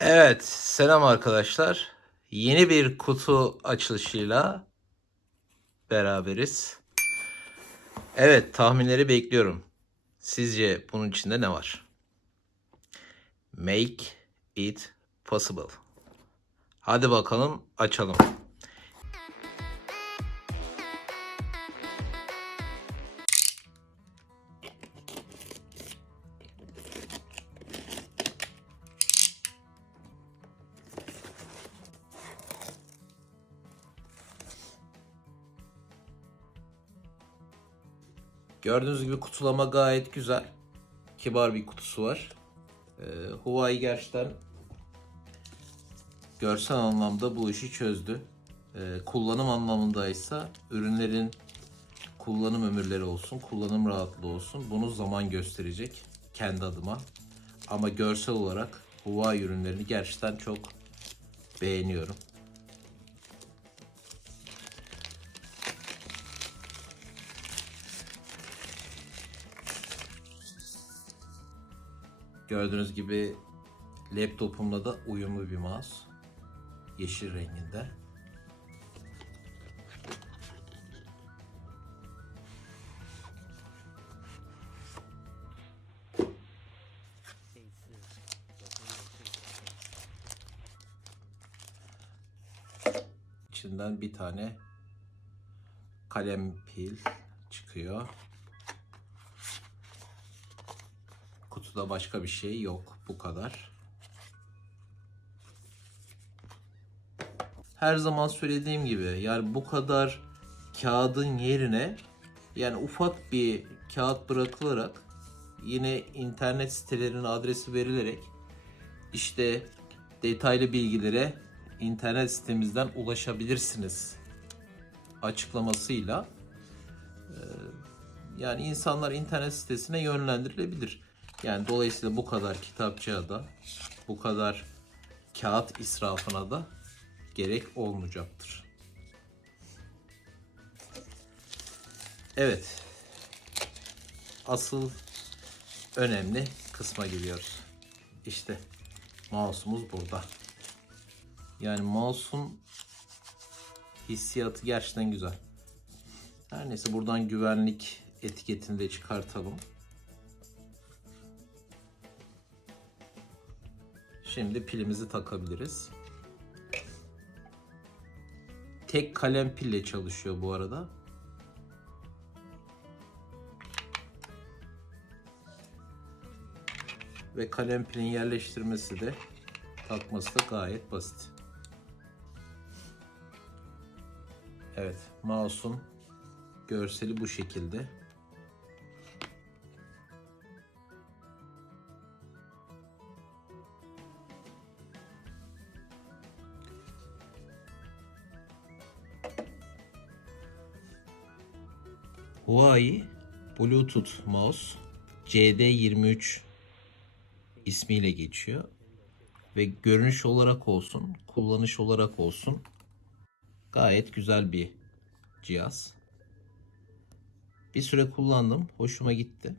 Evet, selam arkadaşlar. Yeni bir kutu açılışıyla beraberiz. Evet, tahminleri bekliyorum. Sizce bunun içinde ne var? Make it possible. Hadi bakalım açalım. Gördüğünüz gibi kutulama gayet güzel. Kibar bir kutusu var. Ee, Huawei gerçekten görsel anlamda bu işi çözdü. Ee, kullanım anlamındaysa ürünlerin kullanım ömürleri olsun, kullanım rahatlığı olsun bunu zaman gösterecek kendi adıma. Ama görsel olarak Huawei ürünlerini gerçekten çok beğeniyorum. Gördüğünüz gibi laptopumla da uyumlu bir mouse. Yeşil renginde. İçinden bir tane kalem pil çıkıyor. Kutuda başka bir şey yok. Bu kadar. Her zaman söylediğim gibi yani bu kadar kağıdın yerine yani ufak bir kağıt bırakılarak yine internet sitelerinin adresi verilerek işte detaylı bilgilere internet sitemizden ulaşabilirsiniz açıklamasıyla yani insanlar internet sitesine yönlendirilebilir. Yani dolayısıyla bu kadar kitapçığa da bu kadar kağıt israfına da gerek olmayacaktır. Evet. Asıl önemli kısma geliyoruz. İşte mouse'umuz burada. Yani mouse'un hissiyatı gerçekten güzel. Her neyse buradan güvenlik etiketini de çıkartalım. Şimdi pilimizi takabiliriz. Tek kalem pille çalışıyor bu arada. Ve kalem pilin yerleştirmesi de takması da gayet basit. Evet, mouse'un görseli bu şekilde. Huawei Bluetooth mouse CD23 ismiyle geçiyor. Ve görünüş olarak olsun, kullanış olarak olsun gayet güzel bir cihaz. Bir süre kullandım, hoşuma gitti.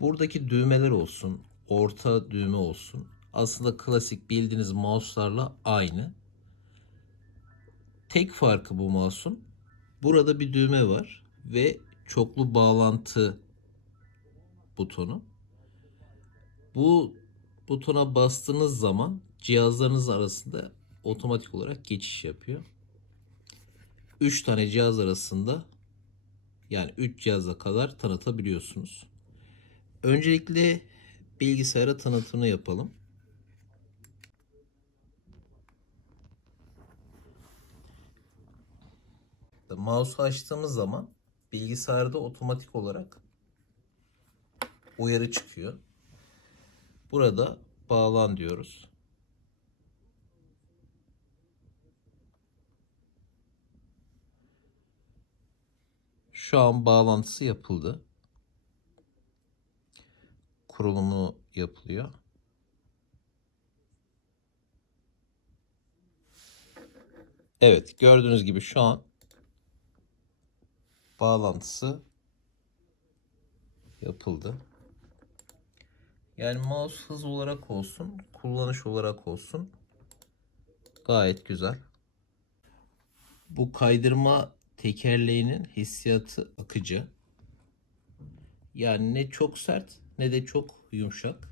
Buradaki düğmeler olsun, orta düğme olsun. Aslında klasik bildiğiniz mouse'larla aynı. Tek farkı bu mouse'un burada bir düğme var ve çoklu bağlantı butonu. Bu butona bastığınız zaman cihazlarınız arasında otomatik olarak geçiş yapıyor. 3 tane cihaz arasında yani 3 cihaza kadar tanıtabiliyorsunuz. Öncelikle bilgisayara tanıtımını yapalım. Mouse'u açtığımız zaman bilgisayarda otomatik olarak uyarı çıkıyor. Burada bağlan diyoruz. Şu an bağlantısı yapıldı. Kurulumu yapılıyor. Evet, gördüğünüz gibi şu an bağlantısı yapıldı. Yani mouse hız olarak olsun, kullanış olarak olsun gayet güzel. Bu kaydırma tekerleğinin hissiyatı akıcı. Yani ne çok sert ne de çok yumuşak.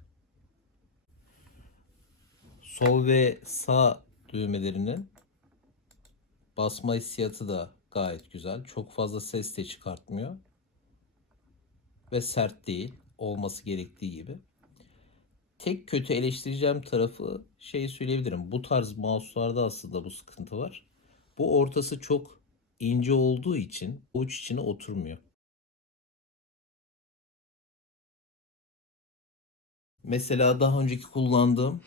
Sol ve sağ düğmelerinin basma hissiyatı da gayet güzel. Çok fazla ses de çıkartmıyor. Ve sert değil. Olması gerektiği gibi. Tek kötü eleştireceğim tarafı şey söyleyebilirim. Bu tarz mouse'larda aslında bu sıkıntı var. Bu ortası çok ince olduğu için uç içine oturmuyor. Mesela daha önceki kullandığım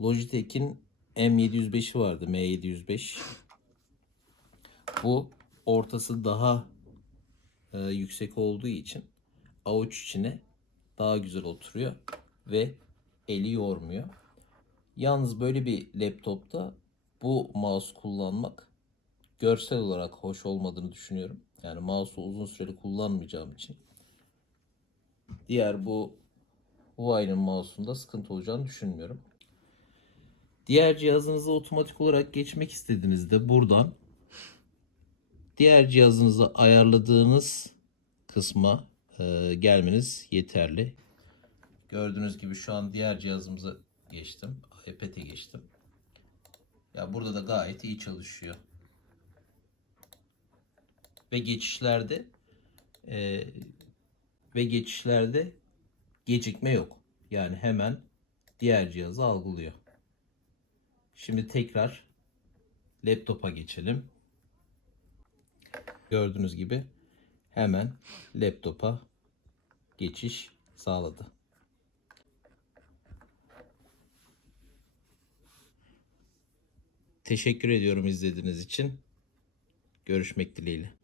Logitech'in M705'i vardı. M705. Bu ortası daha e, yüksek olduğu için avuç içine daha güzel oturuyor ve eli yormuyor. Yalnız böyle bir laptopta bu mouse kullanmak görsel olarak hoş olmadığını düşünüyorum. Yani mouse'u uzun süreli kullanmayacağım için. Diğer bu Huawei'nin mouse'unda sıkıntı olacağını düşünmüyorum. Diğer cihazınıza otomatik olarak geçmek istediğinizde buradan diğer cihazınızı ayarladığınız kısma e, gelmeniz yeterli. Gördüğünüz gibi şu an diğer cihazımıza geçtim. iPad'e geçtim. Ya burada da gayet iyi çalışıyor. Ve geçişlerde e, ve geçişlerde gecikme yok. Yani hemen diğer cihazı algılıyor. Şimdi tekrar laptopa geçelim. Gördüğünüz gibi hemen laptopa geçiş sağladı. Teşekkür ediyorum izlediğiniz için. Görüşmek dileğiyle.